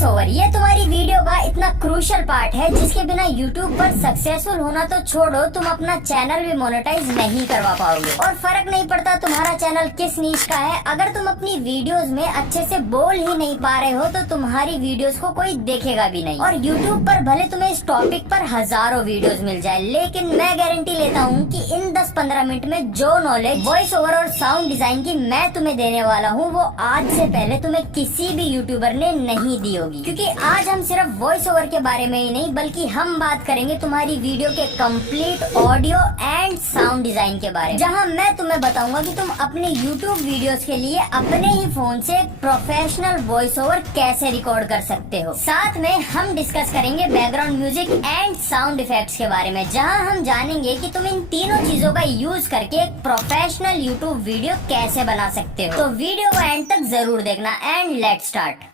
Voice over ये तुम्हारी video का इतना क्रूशियल पार्ट है जिसके बिना यूट्यूब पर सक्सेसफुल होना तो छोड़ो, तुम अपना चैनल भी मोनेटाइज नहीं करवा पाओगे। और फर्क नहीं पड़ता तुम्हारा चैनल किस नीश का है, अगर तुम अपनी वीडियोस में अच्छे से बोल ही नहीं पा रहे हो तो तुम्हारी वीडियोस को कोई देखेगा भी नहीं। और यूट्यूब पर भले तुम्हें इस टॉपिक पर हजारों वीडियोस मिल जाए, लेकिन मैं गारंटी लेता हूँ कि इन 10-15 मिनट में जो नॉलेज वॉइस ओवर और साउंड डिजाइन की मैं तुम्हें देने वाला हूँ वो आज से पहले तुम्हें किसी भी यूट्यूबर ने नहीं दी होगी। क्योंकि आज हम सिर्फ वॉइस ओवर के बारे में ही नहीं बल्कि हम बात करेंगे तुम्हारी वीडियो के complete audio and sound design के बारे में, जहाँ मैं तुम्हें बताऊंगा कि तुम अपने यूट्यूब वीडियोस के लिए अपने ही फोन से प्रोफेशनल वॉइस ओवर कैसे रिकॉर्ड कर सकते हो। साथ में हम डिस्कस करेंगे background music and sound effects के बारे में, जहाँ हम जानेंगे कि तुम इन तीनों चीजों का यूज करके एक प्रोफेशनल यूट्यूब वीडियो कैसे बना सकते हो। तो वीडियो को एंड तक जरूर देखना एंड लेट्स स्टार्ट।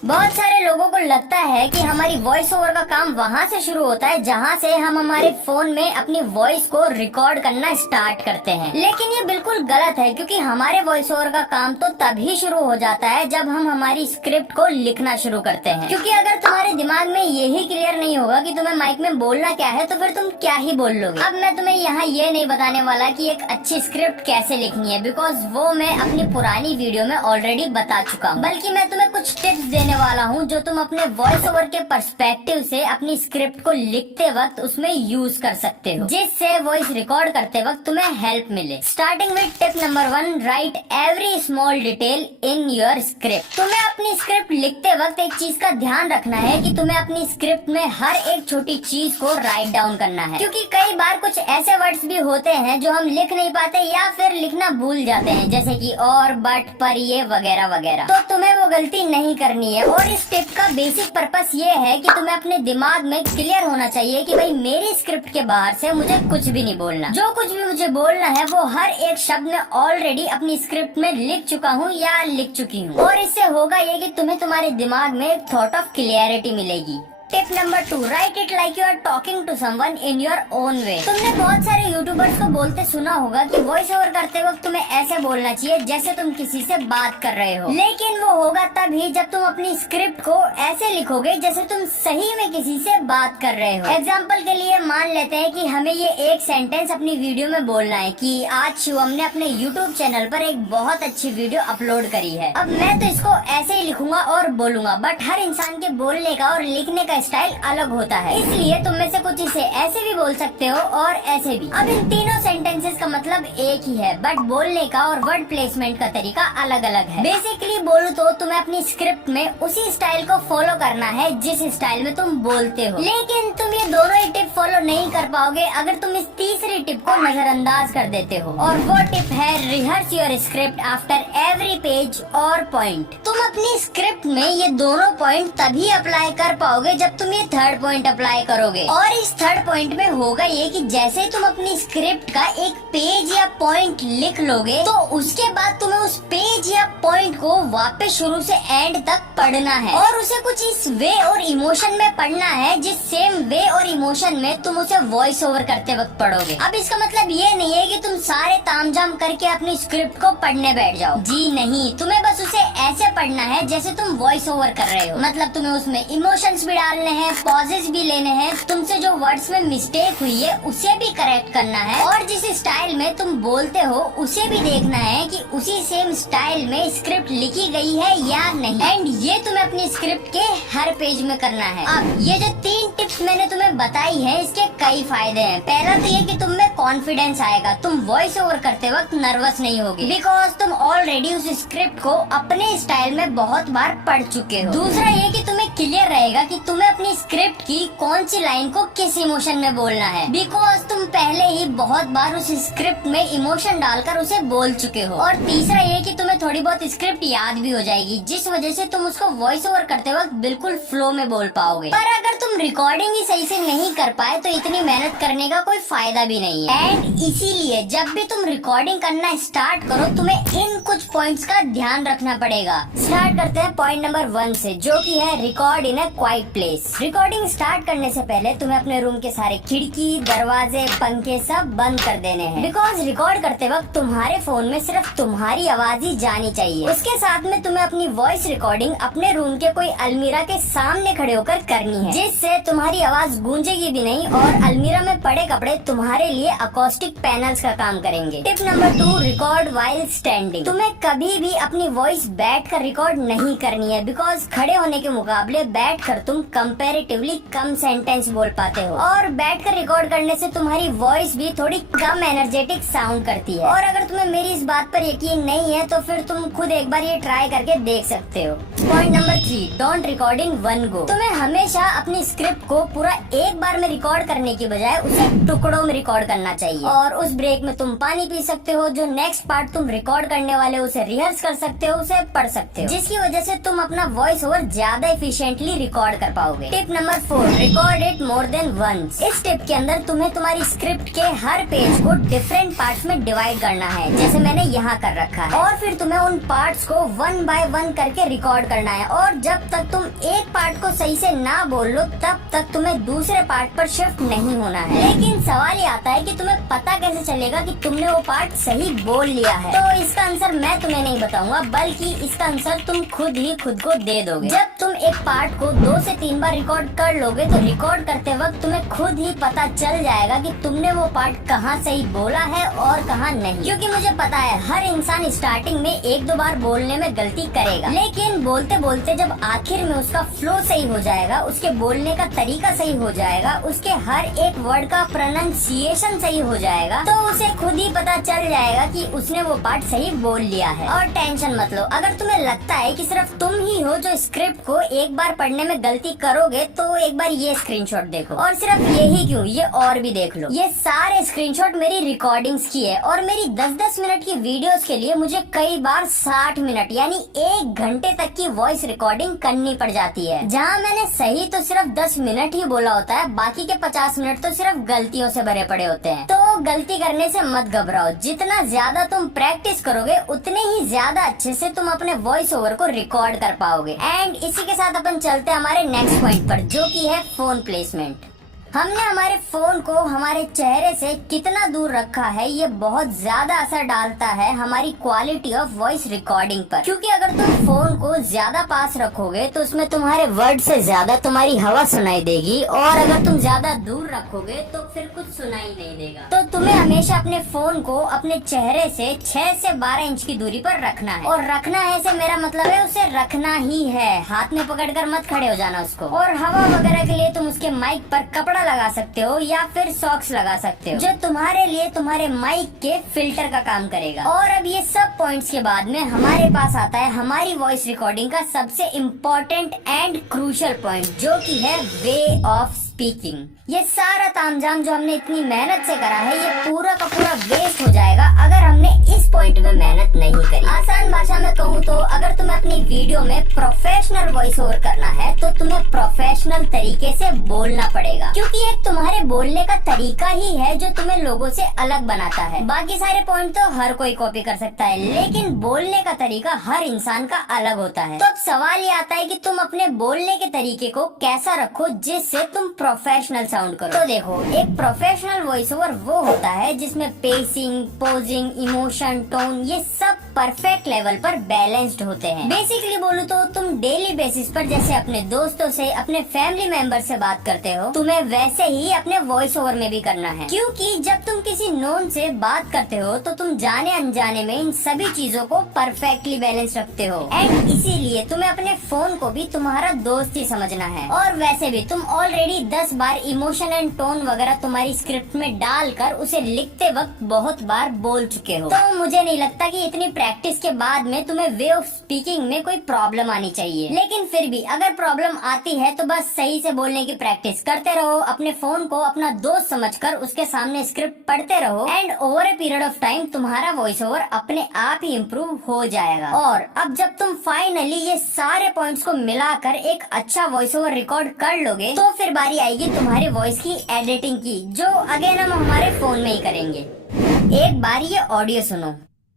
बहुत सारे लोगों को लगता है कि हमारी वॉइस ओवर का काम वहाँ से शुरू होता है जहाँ से हम हमारे फोन में अपनी वॉइस को रिकॉर्ड करना स्टार्ट करते हैं, लेकिन ये बिल्कुल गलत है। क्योंकि हमारे वॉइस ओवर का काम तो तभी शुरू हो जाता है जब हम हमारी स्क्रिप्ट को लिखना शुरू करते हैं। क्योंकि अगर तुम्हारे दिमाग में यही क्लियर नहीं होगा कि तुम्हें माइक में बोलना क्या है तो फिर तुम क्या ही बोल लोगे। अब मैं तुम्हें यहाँ ये नहीं बताने वाला कि एक अच्छी स्क्रिप्ट कैसे लिखनी है, बिकॉज वो मैं अपनी पुरानी वीडियो में ऑलरेडी बता चुका हूँ। बल्कि मैं तुम्हें कुछ टिप्स देने वाला हूँ जो तुम अपने वॉइस ओवर के पर्सपेक्टिव से अपनी स्क्रिप्ट को लिखते वक्त उसमें यूज कर सकते हो, जिससे वॉइस रिकॉर्ड करते वक्त तुम्हें हेल्प मिले। Starting with tip number 1, right every small detail in your script. तुम्हें अपनी स्क्रिप्ट लिखते वक्त एक चीज का ध्यान रखना है कि तुम्हें अपनी स्क्रिप्ट में हर एक छोटी चीज को राइट डाउन करना है, क्योंकि कई बार कुछ ऐसे वर्ड्स भी होते हैं जो हम लिख नहीं पाते या फिर लिखना भूल जाते हैं, जैसे कि और, बट, पर, ये वगैरह वगैरह। तो तुम्हें वो गलती नहीं करनी है। और इस टिप का बेसिक पर्पस ये है कि तुम्हें अपने दिमाग में क्लियर होना चाहिए कि भाई मेरी स्क्रिप्ट के बाहर से मुझे कुछ भी नहीं बोलना, जो कुछ भी मुझे बोलना है वो हर एक शब्द में ऑलरेडी अपनी स्क्रिप्ट में लिख चुका हूँ या लिख चुकी हूँ। और इससे होगा ये कि तुम्हें तुम्हारे दिमाग में एक थॉट ऑफ क्लियरिटी मिलेगी। Tip number 2, write it like you are talking to someone in your own way. तुमने बहुत सारे यूट्यूबर्स को बोलते सुना होगा कि वॉइस ओवर करते वक्त तुम्हें ऐसे बोलना चाहिए जैसे तुम किसी से बात कर रहे हो, लेकिन वो होगा तभी जब तुम अपनी स्क्रिप्ट को ऐसे लिखोगे जैसे तुम सही में किसी से बात कर रहे हो। एग्जाम्पल के लिए मान लेते हैं कि हमें ये एक सेंटेंस अपनी वीडियो में बोलना है कि आज शिवम ने अपने यूट्यूब चैनल पर एक बहुत अच्छी वीडियो अपलोड करी है। अब मैं तो इसको ऐसे ही लिखूंगा और बोलूंगा, बट हर इंसान के बोलने का और लिखने का स्टाइल अलग होता है, इसलिए तुम में से कुछ इसे ऐसे भी बोल सकते हो और ऐसे भी। अब इन तीनों सेंटेंसेस का मतलब एक ही है, बट बोलने का और वर्ड प्लेसमेंट का तरीका अलग अलग है। बेसिकली बोलूं तो तुम्हें अपनी स्क्रिप्ट में उसी स्टाइल को फॉलो करना है जिस स्टाइल में तुम बोलते हो, लेकिन तुम ये दोनों ही टिप फॉलो नहीं कर पाओगे अगर तुम इस तीसरी टिप को नजरअंदाज कर देते हो। और वो टिप है rehearse your script after every page और पॉइंट। तुम अपनी स्क्रिप्ट में ये दोनों पॉइंट तभी अप्लाई कर पाओगे जब तुम ये थर्ड पॉइंट अप्लाई करोगे। और इस थर्ड पॉइंट में होगा ये कि जैसे तुम अपनी स्क्रिप्ट का एक पेज या पॉइंट लिख लोगे तो उसके बाद तुम्हें उस पेज या पॉइंट को वापस शुरू से एंड तक पढ़ना है, और उसे कुछ इस वे और इमोशन में पढ़ना है जिस सेम वे और इमोशन में तुम उसे वॉइस ओवर करते वक्त पढ़ोगे। अब इसका मतलब ये नहीं है कि तुम सारे तामझाम करके अपनी स्क्रिप्ट को पढ़ने बैठ जाओ, जी नहीं। तुम्हें बस उसे ऐसे पढ़ना है जैसे तुम वॉइस ओवर कर रहे हो, मतलब तुम्हें उसमें इमोशंस भी डालने हैं, पॉजेज भी लेने हैं, तुमसे जो वर्ड्स में मिस्टेक हुई है उसे भी करेक्ट करना है, और जिस स्टाइल में तुम बोलते हो उसे भी देखना है कि उसी सेम स्टाइल में स्क्रिप्ट लिखी गई है या नहीं। एंड ये तुम्हें अपनी स्क्रिप्ट के हर पेज में करना है। अब ये जो 3 टिप्स मैंने तुम्हें बताई है इसके कई फायदे हैं। पहला तो ये कि तुम में कॉन्फिडेंस आएगा, तुम वॉइस ओवर करते वक्त नर्वस नहीं होगे, बिकॉज तुम ऑलरेडी उस स्क्रिप्ट को अपने स्टाइल में बहुत बार पढ़ चुके हो। दूसरा ये कि तुम्हें क्लियर रहेगा कि तुम्हें अपनी स्क्रिप्ट की कौन सी लाइन को किस इमोशन में बोलना है, बिकॉज तुम पहले ही बहुत बार उस स्क्रिप्ट में इमोशन डालकर उसे बोल चुके हो। और तीसरा ये कि तुम्हें थोड़ी बहुत स्क्रिप्ट याद भी हो जाएगी, जिस वजह से तुम उसको वॉइस ओवर करते वक्त बिल्कुल फ्लो में बोल पाओगे। पर अगर तुम रिकॉर्डिंग ही सही से नहीं कर पाए तो इतनी मेहनत करने का कोई फायदा भी नहीं है। एंड इसीलिए जब भी तुम रिकॉर्डिंग करना स्टार्ट करो तुम्हें इन कुछ पॉइंट्स का ध्यान रखना पड़ेगा। स्टार्ट करते हैं पॉइंट नंबर 1 से, जो कि है record in a quite place. Space. Recording start करने से पहले तुम्हें अपने रूम के सारे खिड़की, दरवाजे, पंखे सब बंद कर देने हैं, बिकॉज रिकॉर्ड करते वक्त तुम्हारे फोन में सिर्फ तुम्हारी आवाज ही जानी चाहिए। उसके साथ में तुम्हें अपनी वॉइस रिकॉर्डिंग अपने रूम के कोई अलमीरा के सामने खड़े होकर करनी है, जिससे तुम्हारी आवाज गूंजेगी भी नहीं और अलमीरा में पड़े कपड़े तुम्हारे लिए अकॉस्टिक पैनल्स का काम करेंगे। Tip number 2, record while standing. तुम्हें कभी भी अपनी वॉइस बैठकर रिकॉर्ड नहीं करनी है, बिकॉज खड़े होने के मुकाबले बैठकर तुम कंपैरेटिवली कम सेंटेंस बोल पाते हो और बैठकर रिकॉर्ड करने से तुम्हारी वॉइस भी थोड़ी कम एनर्जेटिक साउंड करती है। और अगर तुम्हें मेरी इस बात पर यकीन नहीं है तो फिर तुम खुद एक बार ये ट्राई करके देख सकते हो। Point number 3, don't record in one go. तुम्हें हमेशा अपनी स्क्रिप्ट को पूरा एक बार में रिकॉर्ड करने की बजाय उसे टुकड़ों में रिकॉर्ड करना चाहिए और उस ब्रेक में तुम पानी पी सकते हो। जो नेक्स्ट पार्ट तुम रिकॉर्ड करने वाले हो उसे रिहर्स कर सकते हो, उसे पढ़ सकते हो, जिसकी वजह से तुम अपना वॉइस ओवर ज्यादा एफिशिएंटली रिकॉर्ड कर पाओगे। Tip number 4, record it more than once. इस टिप के अंदर तुम्हें तुम्हारी स्क्रिप्ट के हर पेज को डिफरेंट पार्ट्स में डिवाइड करना है, जैसे मैंने यहाँ कर रखा है, और फिर तुम्हें उन पार्ट्स को 1 बाय 1 करके रिकॉर्ड करना है। और जब तक तुम एक पार्ट को सही से ना बोल लो तब तक तुम्हें दूसरे पार्ट पर शिफ्ट नहीं होना है। लेकिन सवाल ये आता है कि तुम्हें पता कैसे चलेगा कि तुमने वो पार्ट सही बोल लिया है। तो इसका आंसर मैं तुम्हें नहीं बताऊंगा, बल्कि इसका आंसर तुम खुद ही खुद को दे दोगे। जब तुम एक पार्ट को 2 से 3 बार रिकॉर्ड कर लोगे तो रिकॉर्ड करते वक्त तुम्हें खुद ही पता चल जाएगा कि तुमने वो पार्ट कहाँ सही बोला है और कहाँ नहीं। क्योंकि मुझे पता है हर इंसान स्टार्टिंग में 1-2 बार बोलने में गलती करेगा, लेकिन बोलते बोलते जब आखिर में उसका फ्लो सही हो जाएगा, उसके बोलने का तरीका सही हो जाएगा, उसके हर एक वर्ड का प्रोनाउंसिएशन सही हो जाएगा, तो उसे खुद ही पता चल जाएगा कि उसने वो पार्ट सही बोल लिया है। और टेंशन मत लो, अगर तुम्हें लगता है कि सिर्फ तुम ही हो जो स्क्रिप्ट को एक बार पढ़ने में गलती करोगे, तो एक बार ये स्क्रीनशॉट देखो। और सिर्फ यही क्यों, ये और भी देख लो। ये सारे स्क्रीनशॉट मेरी रिकॉर्डिंग्स की है और मेरी 10-10 मिनट की वीडियोस के लिए मुझे कई बार 60 मिनट यानी 1 घंटे तक की वॉइस रिकॉर्डिंग करनी पड़ जाती है, जहाँ मैंने सही तो सिर्फ 10 मिनट ही बोला होता है, बाकी के 50 मिनट तो सिर्फ गलतियों से भरे पड़े होते हैं। तो गलती करने से मत घबराओ, जितना ज्यादा तुम प्रैक्टिस करोगे उतने ही ज्यादा अच्छे से तुम अपने वॉइस ओवर को रिकॉर्ड कर पाओगे। एंड इसी के साथ अपन चलते हैं हमारे नेक्स्ट पॉइंट पर, जो की है फोन प्लेसमेंट। हमने हमारे फोन को हमारे चेहरे से कितना दूर रखा है ये बहुत ज्यादा असर डालता है हमारी क्वालिटी ऑफ वॉइस रिकॉर्डिंग पर। क्योंकि अगर तुम फोन को ज्यादा पास रखोगे तो उसमें तुम्हारे वर्ड से ज्यादा तुम्हारी हवा सुनाई देगी, और अगर तुम ज्यादा दूर रखोगे तो फिर कुछ सुनाई नहीं देगा। तो तुम्हें हमेशा अपने फोन को अपने चेहरे से 6 से 12 इंच की दूरी पर रखना है। और रखना है से मेरा मतलब है उसे रखना ही है, हाथ में पकड़कर मत खड़े हो जाना उसको। और हवा वगैरह के लिए तुम उसके माइक पर कपड़ा लगा सकते हो या फिर सॉक्स लगा सकते हो, जो तुम्हारे लिए तुम्हारे माइक के फिल्टर का काम करेगा। और अब ये सब पॉइंट्स के बाद में हमारे पास आता है हमारी वॉइस रिकॉर्डिंग का सबसे इम्पोर्टेंट एंड क्रूशियल पॉइंट, जो की है वे ऑफ स्पीकिंग। ये सारा तामझाम जो हमने इतनी मेहनत से करा है, ये पूरा का पूरा वेस्ट हो जाएगा अगर हमने इस पॉइंट में मेहनत नहीं करी। आसान भाषा में कहूँ तो अगर तुम्हें अपनी वीडियो में प्रोफेशनल वॉइस ओवर करना है तो तुम्हें प्रोफेशनल तरीके से बोलना पड़ेगा, क्योंकि ये तुम्हारे बोलने का तरीका ही है जो तुम्हें लोगों से अलग बनाता है। बाकी सारे पॉइंट तो हर कोई कॉपी कर सकता है, लेकिन बोलने का तरीका हर इंसान का अलग होता है। तो अब सवाल ये आता है कि तुम अपने बोलने के तरीके को कैसा रखो जिससे तुम प्रोफेशनल साउंड करो। तो देखो, एक प्रोफेशनल वॉइस ओवर वो होता है जिसमें पेसिंग, पोजिंग, इमोशन, टोन ये सब परफेक्ट लेवल पर बैलेंस्ड होते हैं। बेसिकली बोलूं तो तुम डेली बेसिस पर जैसे अपने दोस्तों से, अपने फैमिली मेंबर से बात करते हो, तुम्हें वैसे ही अपने वॉइस ओवर में भी करना है। क्योंकि जब तुम किसी नोन से बात करते हो तो तुम जाने अनजाने में इन सभी चीजों को परफेक्टली बैलेंस रखते हो, एंड इसीलिए तुम्हें अपने फोन को भी तुम्हारा दोस्त ही समझना है। और वैसे भी तुम already 10 bar emotion and tone वगैरह तुम्हारी स्क्रिप्ट में डालकर उसे लिखते वक्त बहुत बार बोल चुके हो। तो मुझे नहीं लगता कि इतनी प्रैक्टिस के बाद में तुम्हें वे ऑफ स्पीकिंग में कोई प्रॉब्लम आनी चाहिए। लेकिन फिर भी अगर प्रॉब्लम आती है तो बस सही से बोलने की प्रैक्टिस करते रहो, अपने फोन को अपना दोस्त समझकर उसके सामने स्क्रिप्ट पढ़ते रहो, and over a period of time तुम्हारा वॉइस ओवर अपने आप ही इम्प्रूव हो जाएगा। और अब जब तुम फाइनली ये सारे पॉइंट्स को मिलाकर एक अच्छा वॉइस ओवर रिकॉर्ड कर लोगे तो फिर बारी आएगी तुम्हारी वॉइस की एडिटिंग की, जो अगेन हम हमारे फोन में ही करेंगे। एक बार ये ऑडियो सुनो।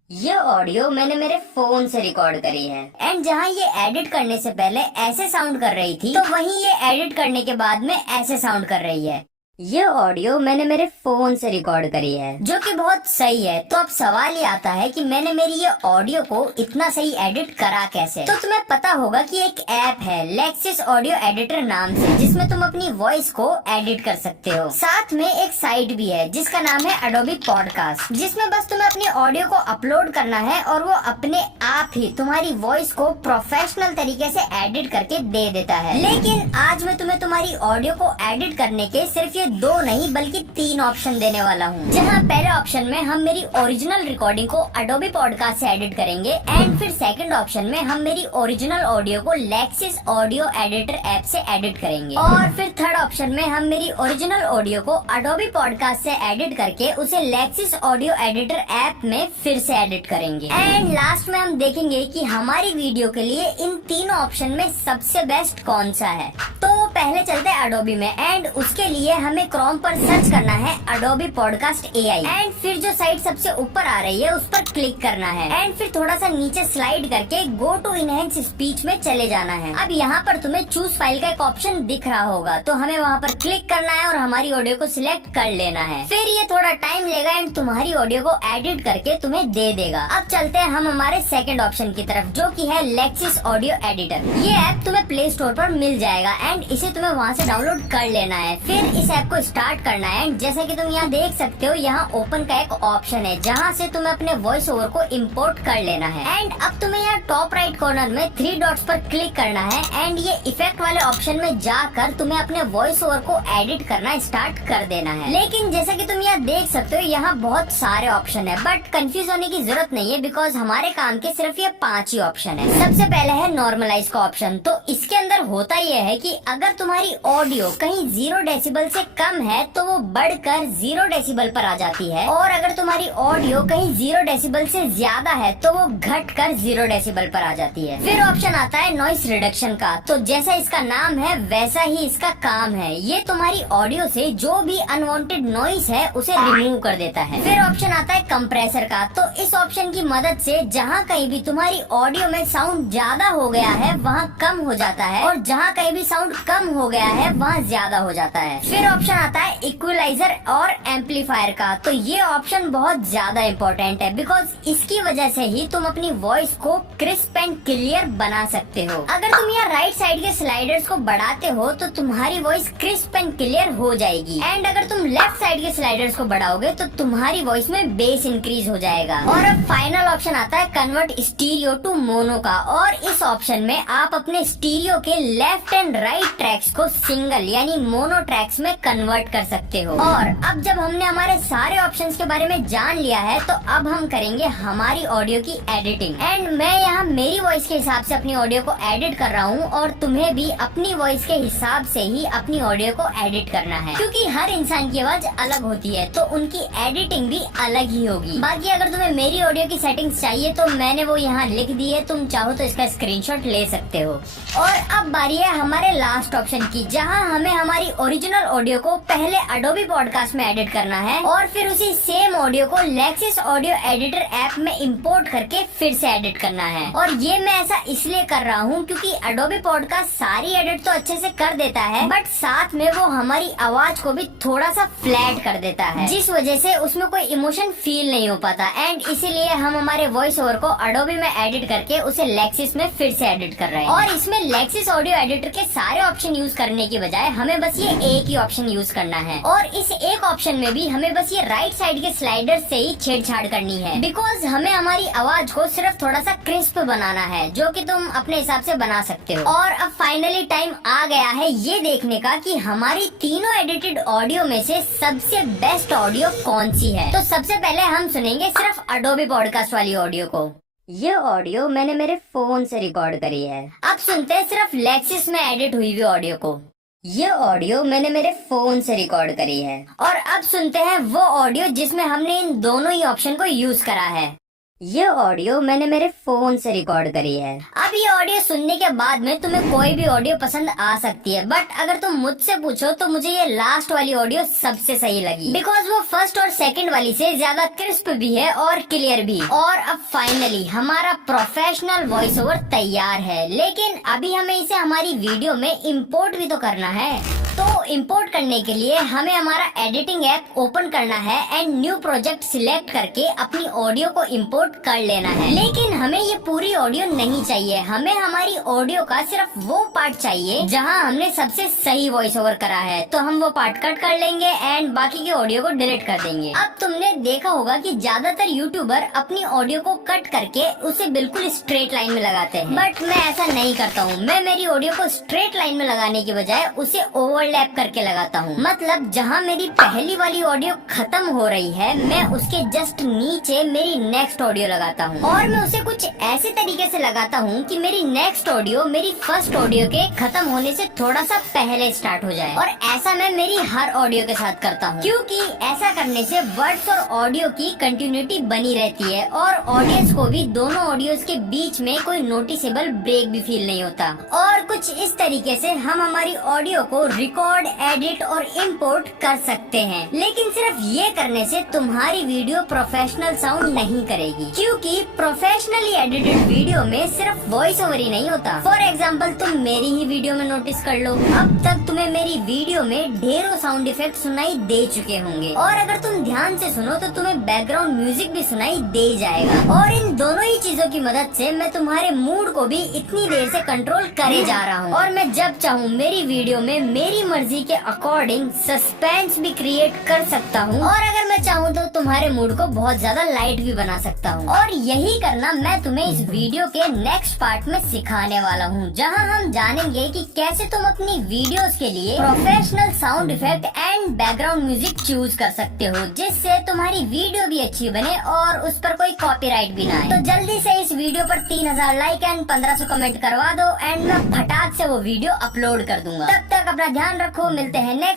ये ऑडियो मैंने मेरे फोन से रिकॉर्ड करी है। एंड जहाँ ये एडिट करने से पहले ऐसे साउंड कर रही थी, तो वहीं ये एडिट करने के बाद में ऐसे साउंड कर रही है। ये ऑडियो मैंने मेरे फोन से रिकॉर्ड करी है, जो कि बहुत सही है। तो अब सवाल ये आता है कि मैंने मेरी ये ऑडियो को इतना सही एडिट करा कैसे। तो तुम्हें पता होगा कि एक ऐप है लेक्सिस ऑडियो एडिटर नाम से, जिसमें तुम अपनी वॉइस को एडिट कर सकते हो। साथ में एक साइट भी है जिसका नाम है अडोबी पॉडकास्ट, जिसमें बस तुम्हें अपनी ऑडियो को अपलोड करना है और वो अपने आप ही तुम्हारी वॉइस को प्रोफेशनल तरीके से एडिट करके दे देता है। लेकिन आज मैं तुम्हें तुम्हारी ऑडियो को एडिट करने के सिर्फ ये 2 नहीं बल्कि 3 ऑप्शन देने वाला हूँ। जहाँ पहले ऑप्शन में हम मेरी ओरिजिनल रिकॉर्डिंग को अडोबी पॉडकास्ट से एडिट करेंगे, एंड फिर सेकंड ऑप्शन में हम मेरी ओरिजिनल ऑडियो को लेक्सिस ऑडियो एडिटर ऐप से एडिट करेंगे, और फिर थर्ड ऑप्शन में हम मेरी ओरिजिनल ऑडियो को अडोबी पॉडकास्ट से एडिट करके उसे लेक्सिस ऑडियो एडिटर ऐप में फिर से एडिट करेंगे। एंड लास्ट में हम देखेंगे कि हमारी वीडियो के लिए इन तीनों ऑप्शन में सबसे बेस्ट कौन सा है। तो पहले चलते हैं अडोबी में, एंड उसके लिए हमें क्रोम पर सर्च करना है अडोबी पॉडकास्ट एआई, एंड फिर जो साइट सबसे ऊपर आ रही है उस पर क्लिक करना है, एंड फिर थोड़ा सा नीचे स्लाइड करके गो टू इनहेंस स्पीच में चले जाना है। अब यहाँ पर तुम्हें चूज फाइल का एक ऑप्शन दिख रहा होगा, तो हमें वहाँ पर क्लिक करना है और हमारी ऑडियो को सिलेक्ट कर लेना है। फिर ये थोड़ा टाइम लेगा एंड तुम्हारी ऑडियो को एडिट करके तुम्हें दे देगा। अब चलते हैं हम हमारे सेकंड ऑप्शन की तरफ, जो कि है लेक्सिस ऑडियो एडिटर। ये ऐप तुम्हें प्ले स्टोर पर मिल जाएगा एंड इसे तुम्हें वहाँ से डाउनलोड कर लेना है। फिर इस ऐप को स्टार्ट करना है, एंड जैसे कि तुम यहाँ देख सकते हो, यहाँ ओपन का एक ऑप्शन है जहाँ से तुम्हें अपने वॉइस ओवर को इम्पोर्ट कर लेना है। एंड अब तुम्हें यहाँ टॉप राइट कॉर्नर में 3 डॉट्स पर क्लिक करना है, एंड ये इफेक्ट वाले ऑप्शन में जाकर तुम्हें अपने वॉइस ओवर को एडिट करना स्टार्ट कर देना है। लेकिन जैसे कि तुम यहाँ देख सकते हो, यहाँ बहुत सारे ऑप्शन है, बट कंफ्यूज होने की जरूरत नहीं है, बिकॉज हमारे काम के सिर्फ ये 5 ही ऑप्शन है। सबसे पहले है नॉर्मलाइज का ऑप्शन। तो इसके अंदर होता यह है कि अगर तुम्हारी ऑडियो कहीं 0 डेसिबल से कम है तो वो बढ़कर 0 डेसिबल पर आ जाती है, और अगर तुम्हारी ऑडियो कहीं 0 डेसिबल से ज्यादा है तो वो घटकर 0 डेसिबल पर आ जाती है। फिर ऑप्शन आता है नॉइस रिडक्शन का। तो जैसा इसका नाम है वैसा ही इसका काम है, ये तुम्हारी ऑडियो से जो भी अनवांटेड नॉइस है उसे रिमूव कर देता है। फिर ऑप्शन आता है कंप्रेसर का। तो इस ऑप्शन की मदद से जहाँ कहीं भी तुम्हारी ऑडियो में साउंड ज्यादा हो गया है वहाँ कम हो जाता है, और जहाँ कहीं भी साउंड कम हो गया है वहाँ ज्यादा हो जाता है। फिर ऑप्शन आता है इक्वलाइजर और एम्पलीफायर का। तो ये ऑप्शन बहुत ज्यादा इम्पोर्टेंट है, बिकॉज इसकी वजह से ही तुम अपनी वॉइस को क्रिस्प एंड क्लियर बना सकते हो। अगर तुम यहाँ राइट साइड के स्लाइडर्स को बढ़ाते हो तो तुम्हारी वॉइस क्रिस्प एंड क्लियर हो जाएगी, एंड अगर तुम लेफ्ट साइड के स्लाइडर्स को बढ़ाओगे तो तुम्हारी वॉइस में बेस इंक्रीज हो जाएगा। और अब फाइनल ऑप्शन आता है कन्वर्ट स्टीरियो टू मोनो का, और इस ऑप्शन में आप अपने स्टीरियो के लेफ्ट एंड राइट ट्रैक्स को सिंगल यानी मोनो ट्रैक्स में कन्वर्ट कर सकते हो। और अब जब हमने हमारे सारे ऑप्शंस के बारे में जान लिया है, तो अब हम करेंगे हमारी ऑडियो की एडिटिंग। एंड मैं यहाँ मेरी वॉइस के हिसाब से अपनी ऑडियो को एडिट कर रहा हूँ, और तुम्हें भी अपनी वॉइस के हिसाब से ही अपनी ऑडियो को एडिट करना है, क्योंकि हर इंसान की आवाज अलग होती है, तो उनकी एडिटिंग भी अलग ही होगी। बाकी अगर तुम्हें मेरी ऑडियो की सेटिंग्स चाहिए तो मैंने वो यहाँ लिख दी है, तुम चाहो तो इसका स्क्रीनशॉट ले सकते हो। और अब बारी है हमारे लास्ट ऑप्शन की, जहाँ हमें हमारी ओरिजिनल ऑडियो को पहले अडोबी पॉडकास्ट में एडिट करना है, और फिर उसी सेम ऑडियो को लेक्सिस ऑडियो एडिटर ऐप में इंपोर्ट करके फिर से एडिट करना है। और ये मैं ऐसा इसलिए कर रहा हूँ क्योंकि अडोबी पॉडकास्ट सारी एडिट तो अच्छे से कर देता है, बट साथ में वो हमारी आवाज को भी थोड़ा सा फ्लैट कर देता है, जिस वजह से उसमें कोई इमोशन फील नहीं हो पाता। एंड इसीलिए हम हमारे वॉइस ओवर को अडोबी में एडिट करके उसे लेक्सिस में फिर से एडिट कर रहे हैं। और इसमें लेक्सिस ऑडियो एडिटर के सारे ऑप्शन यूज करने की बजाय हमें बस ये एक ही ऑप्शन यूज करना है, और इस एक ऑप्शन में भी हमें बस ये राइट साइड के स्लाइडर से ही छेड़छाड़ करनी है, बिकॉज हमें हमारी आवाज को सिर्फ थोड़ा सा क्रिस्प बनाना है, जो कि तुम अपने हिसाब से बना सकते हो। और अब फाइनली टाइम आ गया है ये देखने का कि हमारी तीनों एडिटेड ऑडियो में से सबसे बेस्ट ऑडियो कौन सी है। तो सबसे पहले हम सुनेंगे सिर्फ अडोबी पॉडकास्ट वाली ऑडियो को। ये ऑडियो मैंने मेरे फोन से रिकॉर्ड करी है। अब सुनते हैं सिर्फ लेक्सिस में एडिट हुई हुई ऑडियो को। ये ऑडियो मैंने मेरे फोन से रिकॉर्ड करी है। और अब सुनते हैं वो ऑडियो जिसमें हमने इन दोनों ही ऑप्शन को यूज करा है। ये ऑडियो मैंने मेरे फोन से रिकॉर्ड करी है। अब ये ऑडियो सुनने के बाद में तुम्हें कोई भी ऑडियो पसंद आ सकती है, बट अगर तुम मुझसे पूछो तो मुझे ये लास्ट वाली ऑडियो सबसे सही लगी, बिकॉज वो फर्स्ट और सेकंड वाली से ज्यादा क्रिस्प भी है और क्लियर भी। और अब फाइनली हमारा प्रोफेशनल वॉइस ओवर तैयार है, लेकिन अभी हमें इसे हमारी वीडियो में इम्पोर्ट भी तो करना है। तो इम्पोर्ट करने के लिए हमें हमारा एडिटिंग ऐप ओपन करना है एंड न्यू प्रोजेक्ट सिलेक्ट करके अपनी ऑडियो को इम्पोर्ट कर लेना है। लेकिन हमें ये पूरी ऑडियो नहीं चाहिए, हमें हमारी ऑडियो का सिर्फ वो पार्ट चाहिए जहां हमने सबसे सही वॉइस ओवर करा है। तो हम वो पार्ट कट कर लेंगे एंड बाकी की ऑडियो को डिलीट कर देंगे। अब तुमने देखा होगा कि ज्यादातर यूट्यूबर अपनी ऑडियो को कट करके उसे बिल्कुल स्ट्रेट लाइन में लगाते हैं, बट मैं ऐसा नहीं करता हूँ। मैं मेरी ऑडियो को स्ट्रेट लाइन में लगाने की बजाय उसे ओवरलैप करके लगाता हूँ। मतलब जहाँ मेरी पहली वाली ऑडियो खत्म हो रही है, मैं उसके जस्ट नीचे मेरी नेक्स्ट ऑडियो लगाता हूँ और मैं उसे कुछ ऐसे तरीके से लगाता हूँ कि मेरी नेक्स्ट ऑडियो मेरी फर्स्ट ऑडियो के खत्म होने से थोड़ा सा पहले स्टार्ट हो जाए। और ऐसा मैं मेरी हर ऑडियो के साथ करता हूँ, क्योंकि ऐसा करने से वर्ड्स और ऑडियो की कंटिन्यूटी बनी रहती है और ऑडियंस को भी दोनों ऑडियोज के बीच में कोई नोटिसेबल ब्रेक भी फील नहीं होता। और कुछ इस तरीके से हम हमारी ऑडियो को रिकॉर्ड, एडिट और इम्पोर्ट कर सकते हैं। लेकिन सिर्फ ये करने से तुम्हारी वीडियो प्रोफेशनल साउंड नहीं करेगी, क्योंकि प्रोफेशनली एडिटेड वीडियो में सिर्फ वॉइस ओवर ही नहीं होता। फॉर एग्जाम्पल तुम मेरी ही वीडियो में नोटिस कर लो, अब तक तुम्हें मेरी वीडियो में ढेरों साउंड इफेक्ट सुनाई दे चुके होंगे और अगर तुम ध्यान से सुनो तो तुम्हें बैकग्राउंड म्यूजिक भी सुनाई दे जाएगा। और इन दोनों ही चीजों की मदद से मैं तुम्हारे मूड को भी इतनी देर से कंट्रोल करे जा रहा हूँ और मैं जब चाहूँ मेरी वीडियो में मेरी मर्जी के अकॉर्डिंग सस्पेंस भी क्रिएट कर सकता हूँ और अगर मैं चाहूँ तो तुम्हारे मूड को बहुत ज्यादा लाइट भी बना सकता हूँ। और यही करना मैं तुम्हें इस वीडियो के नेक्स्ट पार्ट में सिखाने वाला हूँ, जहाँ हम जानेंगे कि कैसे तुम अपनी वीडियोस के लिए professional sound effect and background music choose कर सकते हो, जिससे तुम्हारी वीडियो भी अच्छी बने और उस पर कोई कॉपीराइट भी ना आए। तो जल्दी से इस वीडियो पर 3000 लाइक एंड 1500 कमेंट करवा दो एंड मैं फटाक से वो वीडियो अपलोड कर दूंगा। तब तक अपना ध्यान रखो, मिलते हैं नेक्स्ट